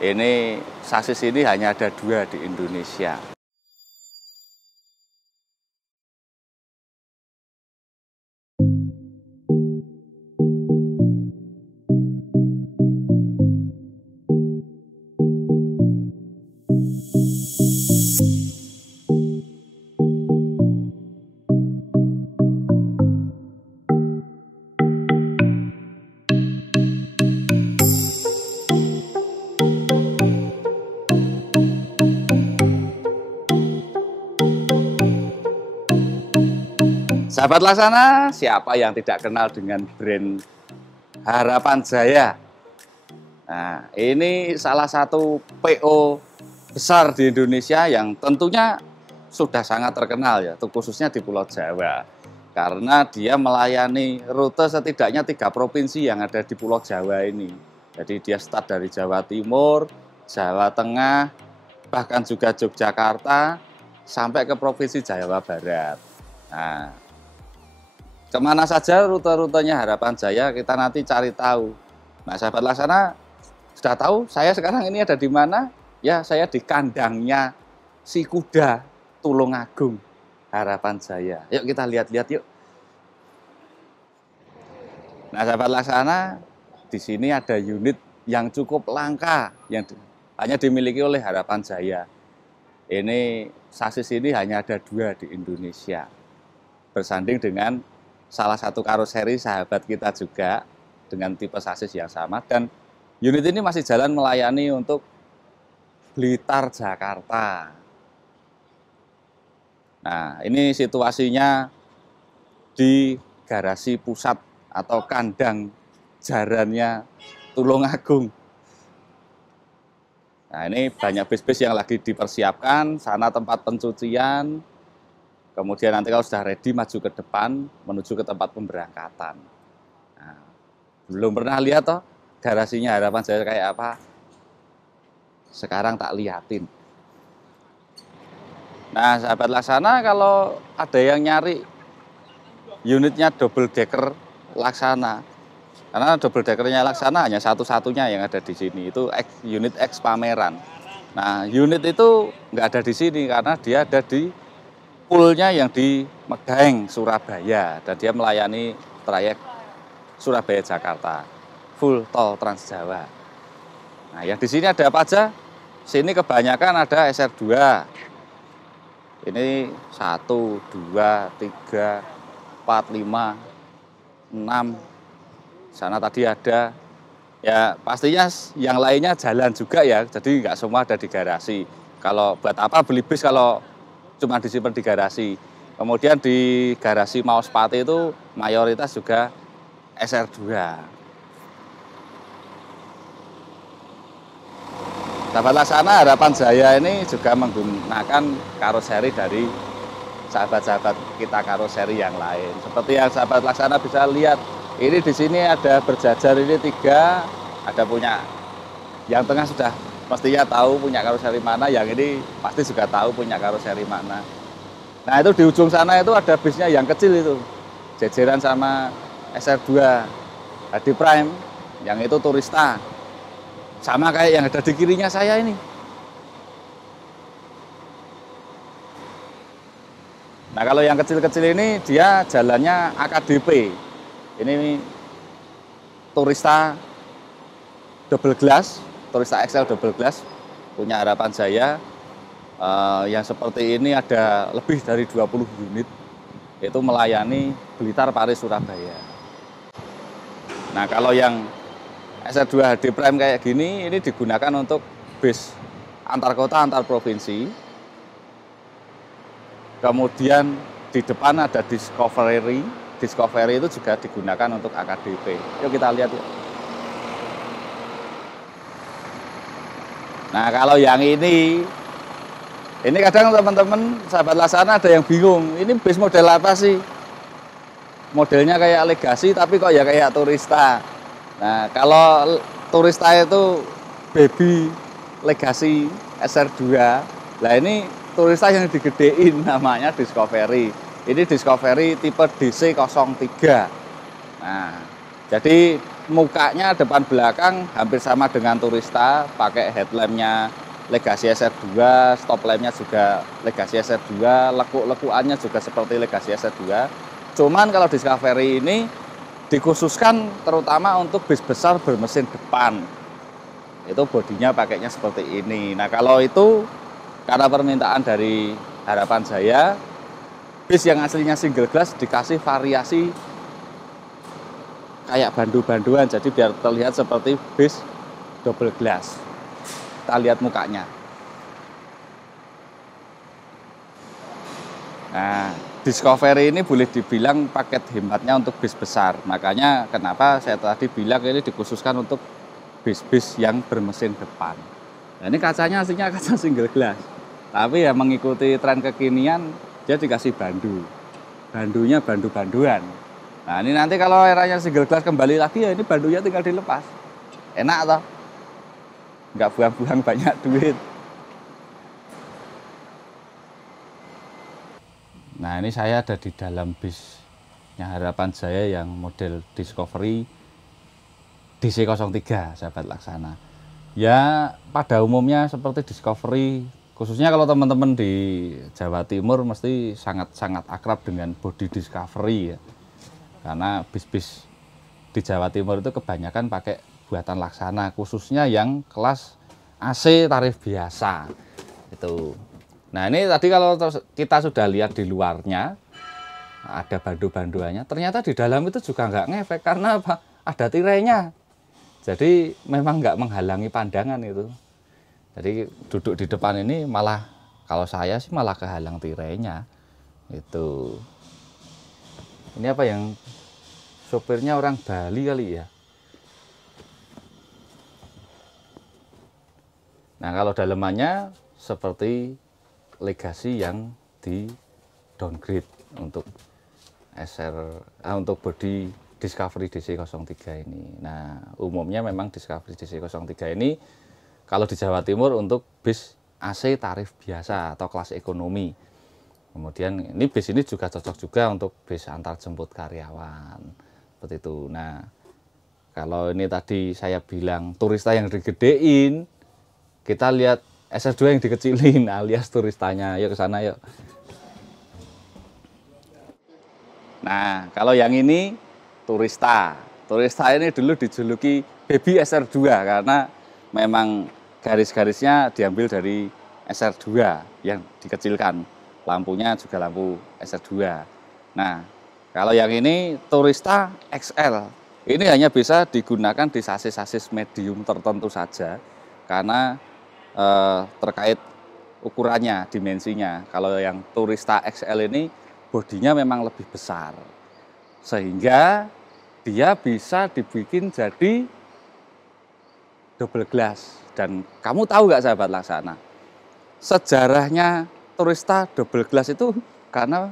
Ini sasis ini hanya ada 2 di Indonesia. Sahabat Laksana, siapa yang tidak kenal dengan brand Harapan Jaya? Nah, ini salah satu PO besar di Indonesia yang tentunya sudah sangat terkenal ya, khususnya di Pulau Jawa. Karena dia melayani rute setidaknya 3 provinsi yang ada di Pulau Jawa ini. Jadi dia start dari Jawa Timur, Jawa Tengah, bahkan juga Yogyakarta, sampai ke Provinsi Jawa Barat. Nah, kemana saja rute-rutenya Harapan Jaya kita nanti cari tahu. Nah, sahabat Laksana sudah tahu saya sekarang ini ada di mana? Ya, saya di kandangnya si kuda Tulungagung Harapan Jaya. Yuk kita lihat-lihat yuk. Nah, sahabat Laksana, di sini ada unit yang cukup langka yang hanya dimiliki oleh Harapan Jaya. Ini sasis ini hanya ada 2 di Indonesia. Bersanding dengan salah satu karoseri sahabat kita juga dengan tipe sasis yang sama, dan unit ini masih jalan melayani untuk Blitar, Jakarta. Nah, ini situasinya di garasi pusat atau kandang jarannya Tulungagung. Nah, ini banyak bis-bis yang lagi dipersiapkan, sana tempat pencucian. Kemudian nanti kalau sudah ready maju ke depan menuju ke tempat pemberangkatan. Nah, belum pernah lihat toh garasinya Harapan Jaya kayak apa. Sekarang tak liatin. Nah, sahabat Laksana, kalau ada yang nyari unitnya double decker Laksana, karena double deckernya Laksana hanya satu-satunya yang ada di sini, itu unit X pameran. Nah, unit itu nggak ada di sini karena dia ada di poolnya yang di Megaeng, Surabaya, dan dia melayani trayek Surabaya Jakarta, full tol Trans Jawa. Nah, yang di sini ada apa aja? Sini kebanyakan ada SR2. Ini 1, 2, 3, 4, 5, 6. Sana tadi ada. Ya, pastinya yang lainnya jalan juga ya. Jadi nggak semua ada di garasi. Kalau buat apa beli bis kalau cuma disimpan di garasi. Kemudian di garasi Mauspati itu mayoritas juga SR2. Sahabat Laksana, Harapan Jaya ini juga menggunakan karoseri dari sahabat-sahabat kita karoseri yang lain. Seperti yang sahabat Laksana bisa lihat, ini di sini ada berjajar ini 3, ada punya yang tengah sudah mestinya tahu punya karoseri mana, yang ini pasti juga tahu punya karoseri mana. Nah, itu di ujung sana itu ada bisnya yang kecil itu, jejeran sama SR2, Hadi Prime, yang itu Turista. Sama kayak yang ada di kirinya saya ini. Nah, kalau yang kecil-kecil ini dia jalannya AKDP. Ini Turista double glass, Turista XL double glass, punya Harapan Jaya. Yang seperti ini ada lebih dari 20 unit. Itu melayani Blitar, Paris, Surabaya. Nah, kalau yang SR2 HD Prime kayak gini, ini digunakan untuk bis antar kota, antar provinsi. Kemudian di depan ada Discovery. Discovery itu juga digunakan untuk AKDP. Yuk kita lihat yuk. Nah, kalau yang ini kadang teman-teman sahabat Laksana ada yang bingung, ini bis model apa sih? Modelnya kayak Legacy tapi kok ya kayak Turista. Nah, kalau Turista itu baby Legacy SR2. Nah, ini Turista yang digedein namanya Discovery. Ini Discovery tipe DC03. Nah, jadi mukanya depan belakang hampir sama dengan Turista, pakai headlampnya Legacy SR2, stop lampnya juga Legacy SR2, lekuk-lekuannya juga seperti Legacy SR2. Cuman kalau Discovery ini dikhususkan terutama untuk bis besar bermesin depan. Itu bodinya pakainya seperti ini. Nah, kalau itu karena permintaan dari Harapan Jaya, bis yang aslinya single glass dikasih variasi kayak bandu-banduan, jadi biar terlihat seperti bis double glass. Kita lihat mukanya. Nah, Discovery ini boleh dibilang paket hematnya untuk bis besar. Makanya kenapa saya tadi bilang ini dikhususkan untuk bis-bis yang bermesin depan. Nah, ini kacanya aslinya kaca single glass. Tapi ya mengikuti tren kekinian, dia dikasih bandu. Bandunya bandu-banduan. Nah, ini nanti kalau eranya single glass kembali lagi, ya ini bandunya tinggal dilepas. Enak toh? Nggak buang-buang banyak duit. Nah, ini saya ada di dalam bisnya Harapan Jaya yang model Discovery DC03, sahabat Laksana. Ya, pada umumnya seperti Discovery, khususnya kalau teman-teman di Jawa Timur mesti sangat-sangat akrab dengan bodi Discovery ya. Karena bis-bis di Jawa Timur itu kebanyakan pakai buatan Laksana, khususnya yang kelas AC tarif biasa. Itu. Nah, ini tadi kalau kita sudah lihat di luarnya, ada bandu-banduannya, ternyata di dalam itu juga nggak ngefek, karena apa? Ada tirainya. Jadi memang nggak menghalangi pandangan itu. Jadi duduk di depan ini malah, kalau saya sih malah kehalang tirainya. Itu. Ini apa yang sopirnya orang Bali kali ya? Nah, kalau dalemannya seperti Legacy yang di downgrade untuk untuk bodi Discovery DC03 ini. Nah, umumnya memang Discovery DC03 ini kalau di Jawa Timur untuk bis AC tarif biasa atau kelas ekonomi. Kemudian ini bis ini juga cocok juga untuk bis antar jemput karyawan. Seperti itu. Nah, kalau ini tadi saya bilang Turista yang digedein, kita lihat SR2 yang dikecilin alias Turistanya. Yuk ke sana yuk. Nah, kalau yang ini Turista. Turista ini dulu dijuluki Baby SR2 karena memang garis-garisnya diambil dari SR2 yang dikecilkan. Lampunya juga lampu SR2. Nah, kalau yang ini Turista XL. Ini hanya bisa digunakan di sasis-sasis medium tertentu saja karena terkait ukurannya, dimensinya. Kalau yang Turista XL ini bodinya memang lebih besar, sehingga dia bisa dibikin jadi double glass. Dan kamu tahu nggak sahabat Laksana, sejarahnya Turista double glass itu karena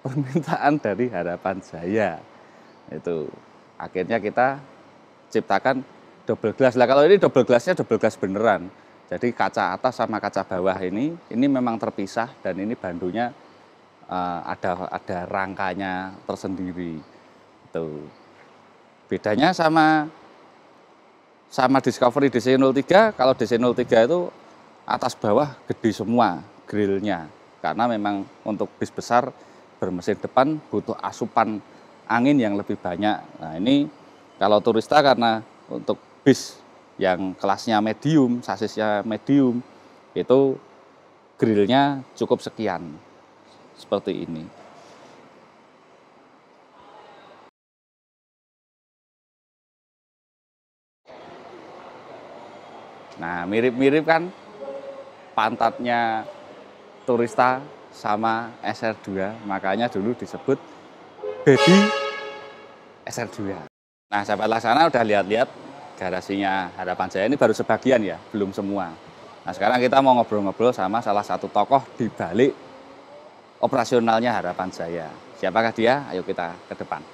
permintaan dari Harapan Jaya. Itu akhirnya kita ciptakan double glass. Lah kalau ini double glassnya double glass beneran. Jadi kaca atas sama kaca bawah ini memang terpisah dan ini bandunya ada rangkanya tersendiri. Tuh. Bedanya sama Discovery DC03, kalau DC03 itu atas bawah gede semua grillnya. Karena memang untuk bis besar bermesin depan butuh asupan angin yang lebih banyak. Nah, ini kalau Turista karena untuk bis yang kelasnya medium, sasisnya medium, itu grillnya cukup sekian, seperti ini. Nah, mirip-mirip kan pantatnya Turista sama SR2, makanya dulu disebut Baby SR2. Nah, sahabat Laksana udah lihat-lihat garasinya Harapan Jaya ini baru sebagian ya, belum semua. Nah, sekarang kita mau ngobrol-ngobrol sama salah satu tokoh di balik operasionalnya Harapan Jaya. Siapakah dia? Ayo kita ke depan.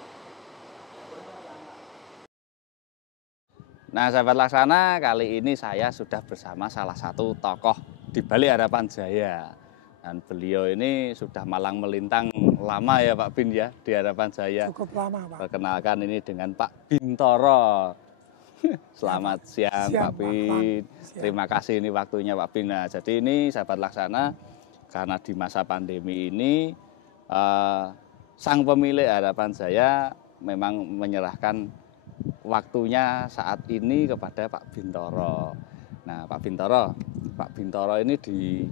Nah, sahabat Laksana, kali ini saya sudah bersama salah satu tokoh di balik Harapan Jaya. Dan beliau ini sudah malang melintang lama ya Pak Bin ya di Harapan Jaya. Cukup lama Pak. Perkenalkan ini dengan Pak Bintoro. Selamat siang Pak Bin. Terima kasih ini waktunya Pak Bin. Nah, jadi ini sahabat Laksana, karena di masa pandemi ini sang pemilik Harapan Jaya memang menyerahkan waktunya saat ini kepada Pak Bintoro. Nah Pak Bintoro ini di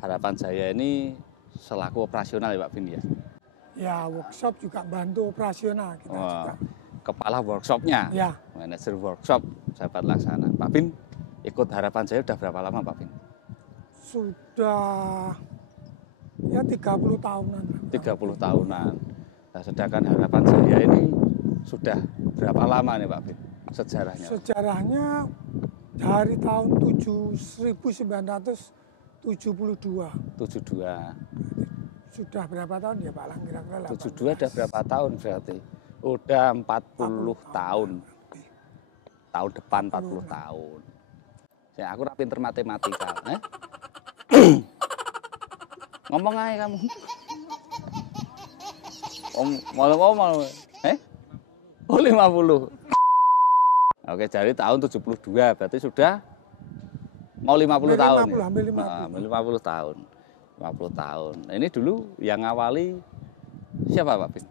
Harapan Jaya ini selaku operasional ya Pak Bin ya? Ya, workshop juga bantu operasional kita juga. Kepala workshopnya, ya. Manajer workshop sahabat Laksana. Pak Bin ikut Harapan Jaya udah berapa lama Pak Bin? Sudah ya 30 tahunan. 30 tahunan. Nah, sedangkan Harapan Jaya ini sudah berapa lama nih Pak Bin sejarahnya? Sejarahnya dari tahun 1972. 72. Sudah berapa tahun ya Pak Lang kira-kira? 72 udah berapa tahun berarti? Udah 40 tahun. Tahun depan 40 tahun. Ya aku ra pinter matematika, Ngomong aja kamu. Ngomong. Oh 50. Oke, jadi tahun 72 berarti sudah mau 50 tahun. Hampir 50 tahun. 50 tahun. Nah, ini dulu yang ngawali siapa Pak Bin?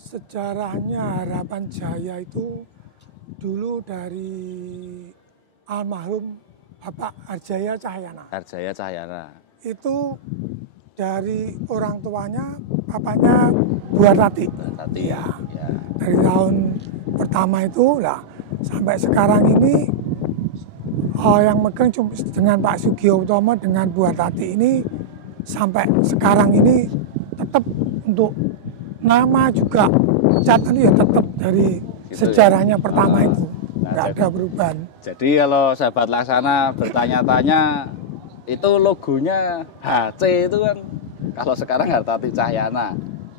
Sejarahnya Harapan Jaya itu dulu dari almarhum Bapak Harjaya Cahyana. Harjaya Cahyana. Itu dari orang tuanya, bapaknya Bu Hartati. Ya. Dari tahun pertama itu lah sampai sekarang ini yang megang cuma dengan Pak Sugio Utomo dengan Bu Hartati ini sampai sekarang ini tetap untuk nama juga catatan ya tetap dari gitu sejarahnya ya? Pertama itu nggak ada perubahan. Jadi kalau sahabat Laksana bertanya-tanya itu logonya HC itu kan kalau sekarang Hartati Cahyana.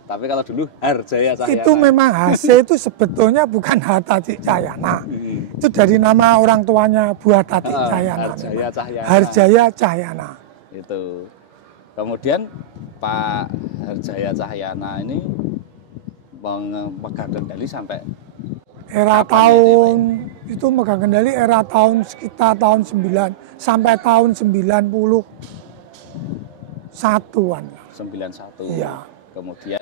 Tapi kalau dulu Harjaya Cahyana. Itu memang HC itu sebetulnya bukan Hartati Cahyana. Itu dari nama orang tuanya Bu Hartati Cahyana. Harjaya Cahyana. Harjaya Cahyana. Itu. Kemudian Pak Harjaya Cahyana ini memegang kendali sampai era tahun itu megang kendali era tahun sekitar tahun 9 sampai tahun 91-an. 91. Iya. Kemudian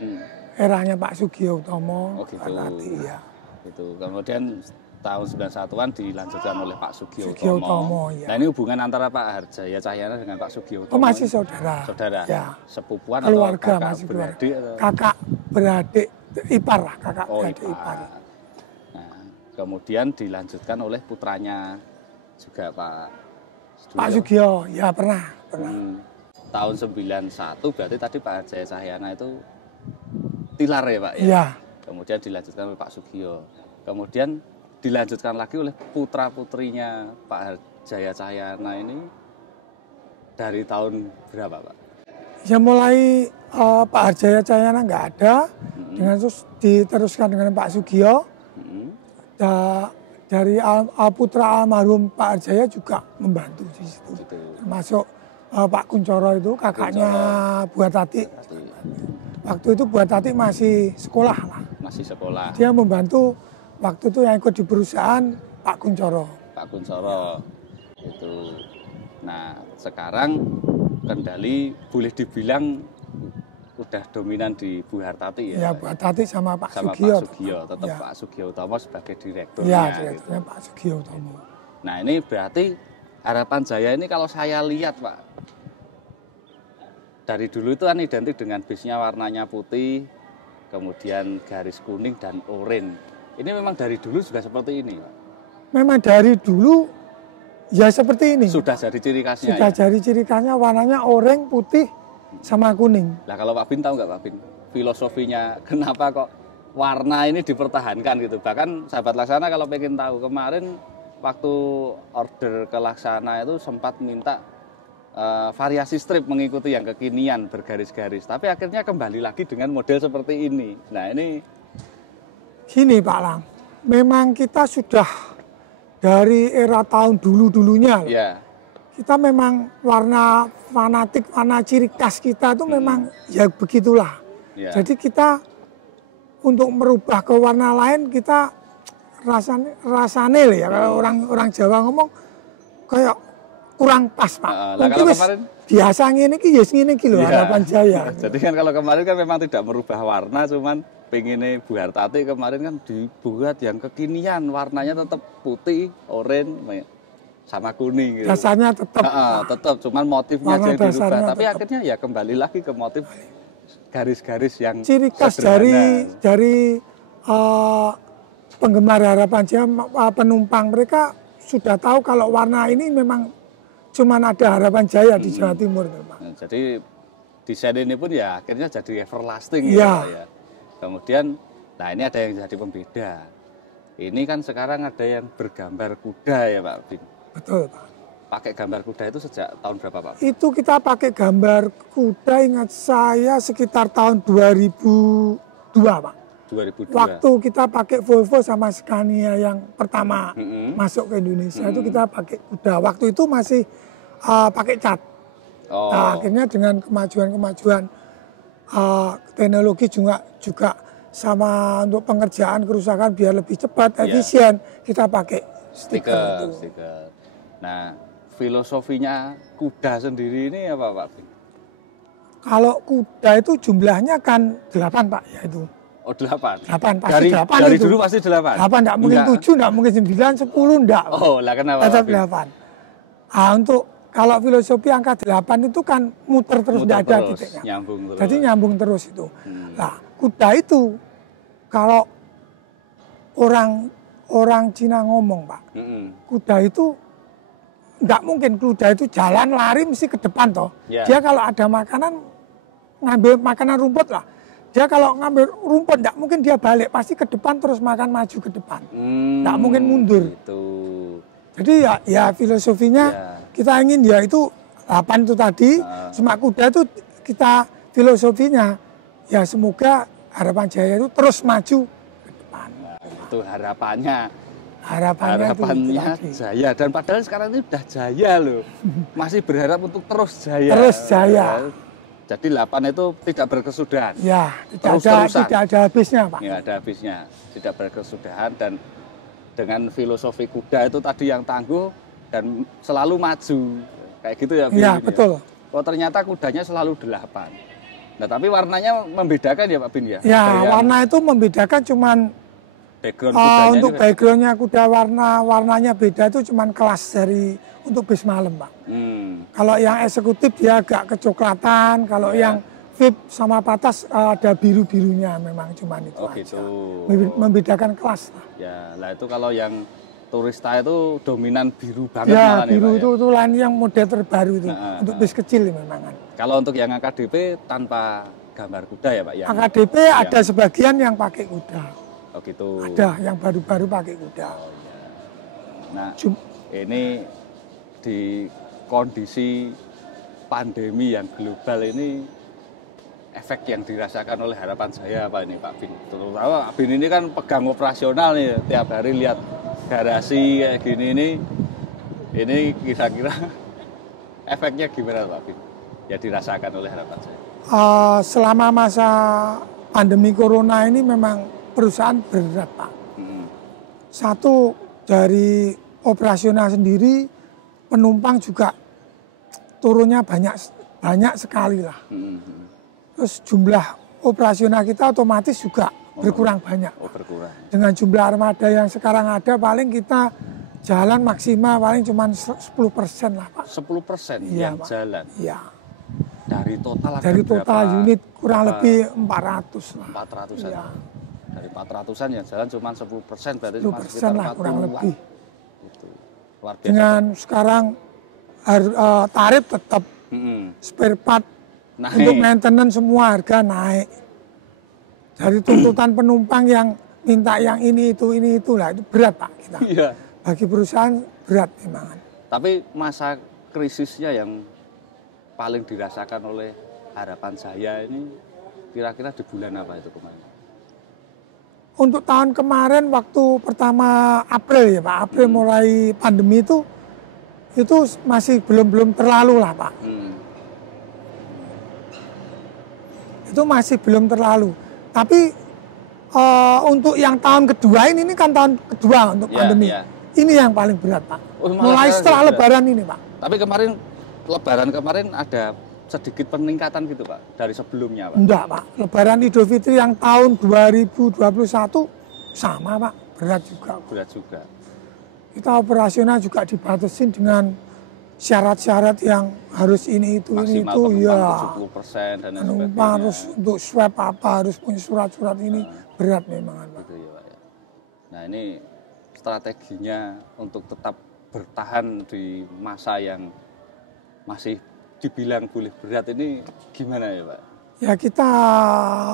eranya Pak Sugio Utomo. Oh gitu. Hartati, ya. Gitu. Kemudian tahun 91-an dilanjutkan oleh Pak Sugio Utomo. Ya. Nah ini hubungan antara Pak Harjaya Cahyana dengan Pak Sugio Utomo. Oh masih saudara. Saudara. Ya. Sepupuan keluarga atau kakak masih beradik atau? Kakak beradik ipar lah, kakak beradik ipar. Nah, kemudian dilanjutkan oleh putranya juga Pak Sugio. Ya pernah. Tahun 91 berarti tadi Pak Harjaya Cahyana itu tilar ya Pak ya? Iya. Kemudian dilanjutkan oleh Pak Sugio. Kemudian dilanjutkan lagi oleh putra-putrinya Pak Harjaya Cahyana ini dari tahun berapa Pak? Ya mulai Pak Harjaya Cahyana nggak ada, dengan terus diteruskan dengan Pak Sugio. Dari putra almarhum Pak Harjaya juga membantu di situ. Termasuk Pak Kuncoro itu kakaknya Bu Hartati. Waktu itu Bu Hartati masih sekolah lah. Masih sekolah. Dia membantu waktu itu yang ikut di perusahaan Pak Kuncoro. Pak Kuncoro itu. Nah sekarang kendali boleh dibilang udah dominan di Bu Hartati ya? Ya Bu Hartati sama Pak sama Sugio. Pak Sugio, tetap ya. Pak Sugio Utomo sebagai direkturnya. Ya direkturnya gitu. Pak Sugio Utomo. Nah ini berarti Harapan Jaya ini kalau saya lihat Pak, dari dulu itu kan identik dengan bisnya warnanya putih, kemudian garis kuning dan oranye. Ini memang dari dulu juga seperti ini Pak? Memang dari dulu ya seperti ini. Sudah jadi ciri khasnya. Sudah ya? jadi ciri khasnya warnanya oranye, putih, sama kuning. Nah kalau Pak Bin tahu nggak Pak Bin filosofinya kenapa kok warna ini dipertahankan gitu? Bahkan sahabat Laksana kalau pengen tahu kemarin waktu order ke Laksana itu sempat minta variasi strip mengikuti yang kekinian bergaris-garis. Tapi akhirnya kembali lagi dengan model seperti ini. Nah ini gini Pak Lang, memang kita sudah dari era tahun dulu-dulunya. Ya. Kita memang warna fanatik, warna ciri khas kita itu memang ya begitulah. Ya. Jadi kita untuk merubah ke warna lain kita rasane lah ya. Kalau orang Jawa ngomong kayak kurang pas Pak. Lah Mungkin kalau kemarin biasa ngene iki ya ngene iki lho Harapan Jaya. Jadi kan kalau kemarin kan memang tidak merubah warna, cuman pengennya Bu Hartati kemarin kan dibuat yang kekinian, warnanya tetap putih, oranye, sama kuning gitu. Dasarnya tetap. Tetap, cuman motifnya aja yang dirubah. Tapi tetap. akhirnya ya kembali lagi ke motif garis-garis yang ciri khas dari penggemar Harapan Jaya, penumpang mereka sudah tahu kalau warna ini memang cuman ada Harapan Jaya di Jawa Timur. Nah, jadi desain ini pun ya akhirnya jadi everlasting ya. Ya. Kemudian, nah ini ada yang jadi pembeda. Ini kan sekarang ada yang bergambar kuda ya Pak Bin. Betul Pak. Pakai gambar kuda itu sejak tahun berapa Pak? Itu kita pakai gambar kuda ingat saya sekitar tahun 2002 Pak. 2002. Waktu kita pakai Volvo sama Scania yang pertama masuk ke Indonesia itu kita pakai kuda. Waktu itu masih pakai cat. Nah, akhirnya dengan kemajuan teknologi juga sama untuk pengerjaan kerusakan biar lebih cepat, efisien, kita pakai stiker. Nah, filosofinya kuda sendiri ini apa Pak Bin? Kalau kuda itu jumlahnya kan 8 Pak, ya itu. Oh 8? 8, pasti 8 dari itu. Dulu pasti 8? 8, enggak mungkin 7, enggak mungkin 9, 10, enggak. Oh lah kenapa? Tetap 8. Untuk kalau filosofi angka 8 itu kan muter terus, enggak ada titiknya. Nyambung terus. Jadi nyambung terus itu. Nah, kuda itu kalau orang Cina ngomong Pak, kuda itu enggak mungkin kuda itu jalan lari mesti ke depan toh. Dia kalau ada makanan ngambil makanan rumput lah. Dia kalau ngambil rumput enggak mungkin dia balik, pasti ke depan terus makan maju ke depan. Enggak mungkin mundur. Gitu. Jadi ya filosofinya kita ingin ya itu 8 itu tadi, semak kuda itu kita filosofinya ya semoga Harapan Jaya itu terus maju ke depan. Nah, itu harapannya. Harapannya itu jaya, dan padahal sekarang ini udah jaya loh. Masih berharap untuk terus jaya. Terus jaya. Jadi 8 itu tidak berkesudahan. Ya, tidak ada habisnya Pak. Ya, ada habisnya. Tidak berkesudahan, dan dengan filosofi kuda itu tadi yang tangguh dan selalu maju. Kayak gitu ya. Iya, betul. Oh ternyata kudanya selalu 8. Nah tapi warnanya membedakan ya Pak Bin ya? Ya, warna itu membedakan cuman background kudanya untuk backgroundnya kuda warnanya beda itu cuman kelas dari untuk bis malam Pak. Kalau yang eksekutif dia agak kecoklatan, kalau yang VIP sama patas ada biru-birunya, memang cuman itu aja. Gitu. Membedakan kelas lah. Ya, lah itu kalau yang turista itu dominan biru banget. Ya, biru itu lain yang model terbaru itu untuk bis kecil memang. Kalau untuk yang AKDP tanpa gambar kuda ya Pak ya? AKDP ada sebagian yang pakai kuda. Oh gitu. Ada yang baru-baru pakai kuda. Nah, ini di kondisi pandemi yang global ini, efek yang dirasakan oleh Harapan Jaya apa ini Pak Bin? Terutama Pak Bin ini kan pegang operasional nih, tiap hari lihat garasi kayak gini ini kira-kira efeknya gimana Pak Bin? Ya dirasakan oleh Harapan Jaya. Selama masa pandemi corona ini memang perusahaan berat Pak. Satu dari operasional sendiri, penumpang juga turunnya banyak sekali lah. Terus jumlah operasional kita otomatis juga berkurang banyak. Berkurang. Dengan jumlah armada yang sekarang ada, paling kita jalan maksimal paling cuma 10% lah Pak. 10% yang jalan? Iya. Dari total unit kurang lebih 400 lah. 400-an? Iya. Dari 400-an yang jalan cuma 10%, berarti 10% cuma sekitar lah kurang lebih. Gitu. Luar biasa. Dengan sekarang tarif tetap, spare part naik. Untuk maintenance semua harga naik. Dari tuntutan penumpang yang minta yang ini itu lah, itu berat Pak kita. Iya. Bagi perusahaan berat memang. Tapi masa krisisnya yang paling dirasakan oleh Harapan Jaya ini kira-kira di bulan apa itu kemarin? Untuk tahun kemarin waktu pertama April ya Pak, April mulai pandemi itu masih belum terlalu lah Pak. Itu itu masih belum terlalu. Tapi untuk yang tahun kedua ini kan tahun kedua untuk pandemi. Ini yang paling berat, Pak. Mulai setelah Lebaran ini, Pak. Tapi kemarin Lebaran kemarin ada sedikit peningkatan gitu, Pak, dari sebelumnya, Pak? Enggak, Pak. Lebaran Idul Fitri yang tahun 2021 sama, Pak. Berat juga. Berat juga. Kita operasional juga dibatasin dengan syarat-syarat yang harus ini itu ya. 70% dan penumpang harus untuk swab apa harus punya surat-surat ini berat memang, Pak. Gitu ya, Pak, ya. Nah, ini strateginya untuk tetap bertahan di masa yang masih dibilang boleh berat ini gimana ya, Pak? Ya, kita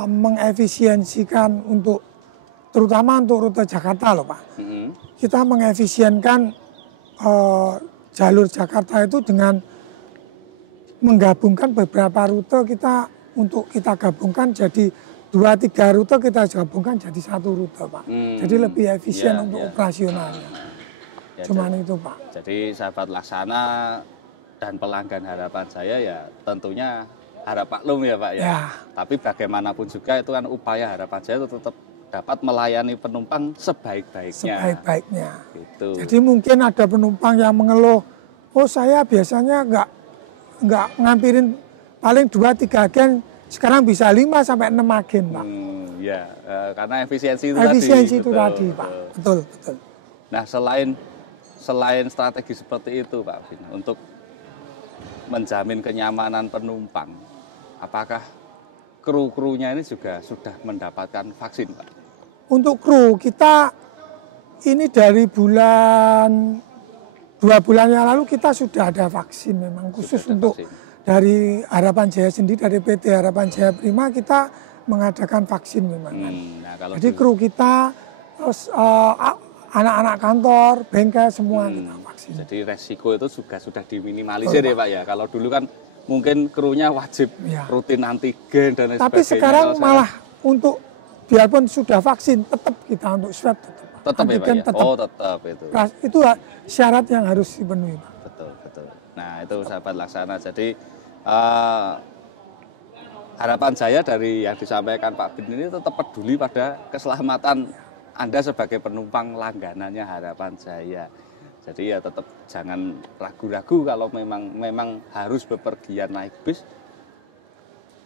mengefisiensikan untuk terutama untuk rute Jakarta loh, Pak. Kita mengefisienkan jalur Jakarta itu dengan menggabungkan beberapa rute kita gabungkan jadi 2-3 rute kita gabungkan jadi 1 rute, Pak. Jadi lebih efisien untuk operasionalnya. Cuman itu, Pak. Jadi sahabat Laksana dan pelanggan harapan saya ya tentunya harap maklum ya, Pak ya. Tapi bagaimanapun juga itu kan upaya harapan saya itu tetap dapat melayani penumpang sebaik-baiknya. Sebaik-baiknya. Gitu. Jadi mungkin ada penumpang yang mengeluh, oh saya biasanya nggak ngampirin paling 2-3 agen, sekarang bisa 5-6 agen, Pak. Ya, karena efisiensi itu tadi, Pak. Betul. Nah, selain strategi seperti itu, Pak Bin, untuk menjamin kenyamanan penumpang, apakah kru-krunya ini juga sudah mendapatkan vaksin, Pak? Untuk kru kita ini dari 2 bulan yang lalu kita sudah ada vaksin memang khusus untuk vaksin. Dari Harapan Jaya sendiri, dari PT Harapan Jaya Prima kita mengadakan vaksin memang. Jadi kru kita, anak-anak kantor, bengkel semua kita vaksin. Jadi resiko itu juga sudah diminimalisir ya, Pak ya. Kalau dulu kan mungkin krunya wajib rutin antigen dan lain sebagainya. Tapi sekarang malah untuk biarpun sudah vaksin tetap kita untuk swab tetap ya, Pak ya? Tetap itu. Itu syarat yang harus dipenuhi, Pak. Betul. Nah, itu sahabat Laksana. Jadi harapan saya dari yang disampaikan Pak Bin ini tetap peduli pada keselamatan Anda sebagai penumpang langganannya Harapan Jaya. Jadi ya tetap jangan ragu-ragu kalau memang harus bepergian naik bis,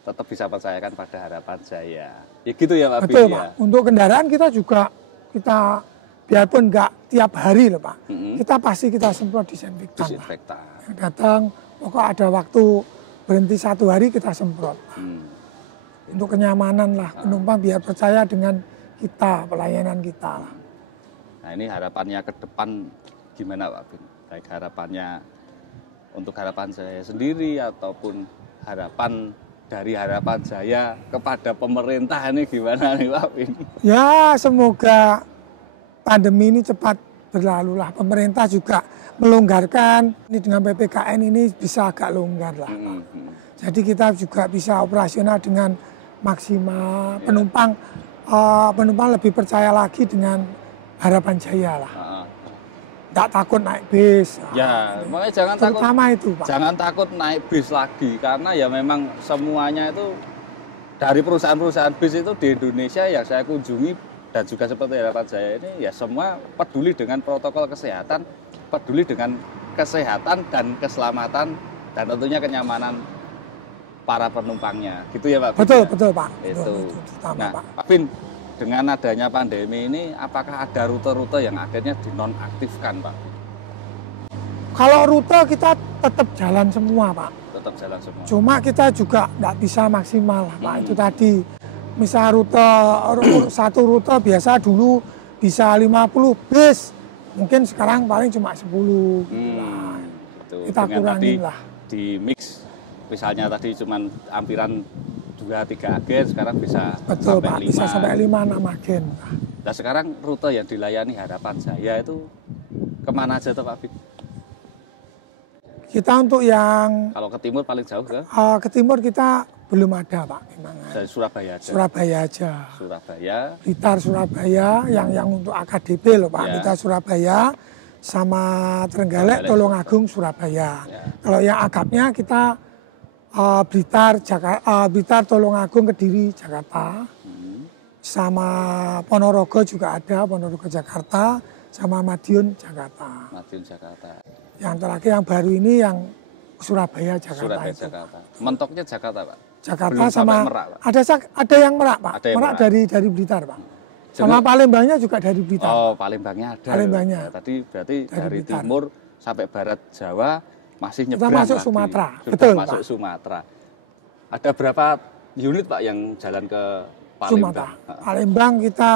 tetap bisa percayakan pada Harapan Jaya. Ya gitu ya, Pak Bin. Betul, Pak. Untuk kendaraan kita juga kita biarpun nggak tiap hari loh, Pak. Kita pasti kita semprot disinfektan. Yang datang, pokok ada waktu berhenti 1 hari kita semprot. Untuk kenyamanan lah penumpang biar percaya dengan kita, pelayanan kita lah. Nah, ini harapannya ke depan gimana, Pak Bin? Baik harapannya untuk Harapan Jaya sendiri ataupun harapan dari Harapan Jaya kepada pemerintah ini gimana nih, Pak Bin? Ya, semoga pandemi ini cepat berlalu lah. Pemerintah juga melonggarkan ini dengan PPKN ini bisa agak longgar lah. Jadi kita juga bisa operasional dengan maksimal. Penumpang lebih percaya lagi dengan Harapan Jaya lah. Nggak takut naik bis. Ya, makanya jangan takut. Itu, Pak. Jangan takut naik bis lagi karena ya memang semuanya itu dari perusahaan-perusahaan bis itu di Indonesia yang saya kunjungi dan juga seperti Harapan Jaya ini ya semua peduli dengan protokol kesehatan, peduli dengan kesehatan dan keselamatan dan tentunya kenyamanan para penumpangnya. Gitu ya, Pak Bin? Betul, Pak. Itu. Nah, Pak. Pak Bin, dengan adanya pandemi ini apakah ada rute-rute yang akhirnya dinonaktifkan, Pak? Kalau rute kita tetap jalan semua, Pak. Tetap jalan semua. Cuma kita juga nggak bisa maksimal, Pak. Itu tadi, misal satu rute biasa dulu bisa 50 bis, mungkin sekarang paling cuma 10. Kita kurangin lah. Di mix, misalnya tadi cuma ampiran 2-3 agen, sekarang bisa betul, sampai Pak, 5. bisa sampai 5-6 agen. Nah, sekarang rute yang dilayani Harapan Jaya itu kemana aja tuh, Pak Bin? Kita untuk yang... Kalau ke timur paling jauh ke? Ke timur kita belum ada, Pak. Memang. Dari Surabaya aja? Surabaya aja. Surabaya. Blitar, Surabaya, yang untuk AKDP loh, Pak. Blitar, Surabaya, sama Trenggalek, Tulungagung, Surabaya. Kalau yang akapnya kita Blitar, Blitar, Tulungagung, Kediri, Jakarta. Sama Ponorogo juga ada, Ponorogo Jakarta, sama Madiun Jakarta. Madiun Jakarta. Yang terakhir yang baru ini yang Surabaya Jakarta. Surabaya itu. Jakarta. Mentoknya Jakarta, Pak. Jakarta Belum sama Merak, Pak. ada yang Merak, Pak. Ada yang Merak Merak. dari Blitar, Pak. Sama Palembangnya juga dari Blitar. Oh, Palembangnya ada. Palembangnya. Ya, tadi berarti dari Blitar. timur sampai barat Jawa masih Kita nyebrang masuk lagi. Sumatera. Sudah Betul, masuk Pak. Sumatera. Ada berapa unit, Pak, yang jalan ke Palembang? Sumatera. Palembang kita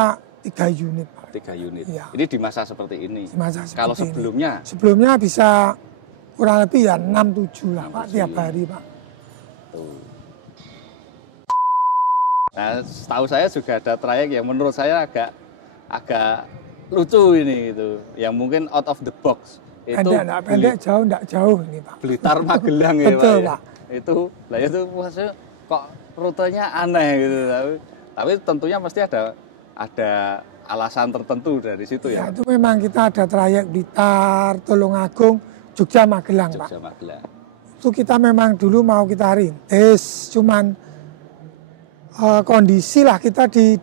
3 unit, Pak. 3 unit. Iya. Ini di masa seperti ini. Di masa seperti Kalau ini. sebelumnya? Sebelumnya bisa kurang lebih ya 6-7 lah, Pak, 6-7. tiap hari, Pak. Tuh. Nah, setahu saya juga ada trayek yang menurut saya agak lucu ini itu, yang mungkin out of the box. Itu Pendek, jauh, enggak jauh ini, Pak. Blitar Magelang ya, Betul, Pak. Pak. Ya? Itu maksudnya kok rutenya aneh gitu, tapi tentunya pasti ada alasan tertentu dari situ Ya, ya. itu memang kita ada trayek Blitar, Tulungagung, Jogja, Magelang, Pak. Jogja Magelang. Itu kita memang dulu mau kita rintis, cuman kondisi lah kita di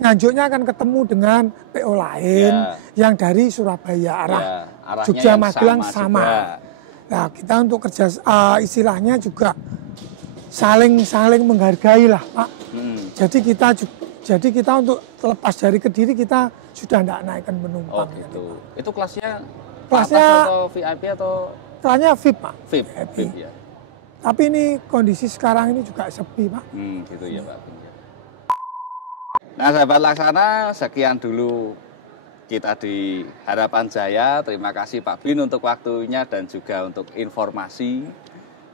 Nganjuknya akan ketemu dengan PO lain yang dari Surabaya arah arahnya Jogja yang Magelang sama. Nah, kita untuk kerja istilahnya juga saling menghargai lah, Pak. Jadi kita untuk lepas dari Kediri kita sudah tidak naikkan penumpang. Oh gitu. Itu kelasnya Kelasnya atau VIP atau kelasnya VIP, Pak. VIP ya. Tapi ini kondisi sekarang ini juga sepi, Pak. Gitu ya, Pak. Nah, sahabat Laksana, sekian dulu kita di Harapan Jaya. Terima kasih Pak Bin untuk waktunya dan juga untuk informasi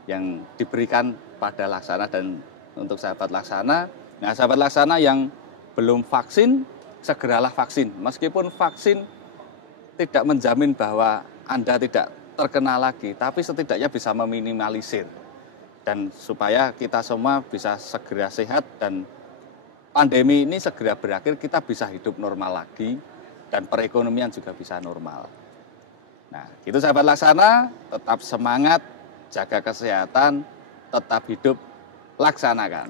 yang diberikan pada Laksana dan untuk sahabat Laksana. Nah, sahabat Laksana yang belum vaksin, segeralah vaksin. Meskipun vaksin tidak menjamin bahwa Anda tidak terkena lagi, tapi setidaknya bisa meminimalisir. Dan supaya kita semua bisa segera sehat dan pandemi ini segera berakhir, kita bisa hidup normal lagi dan perekonomian juga bisa normal. Nah, itu sahabat Laksana, tetap semangat, jaga kesehatan, tetap hidup, laksanakan.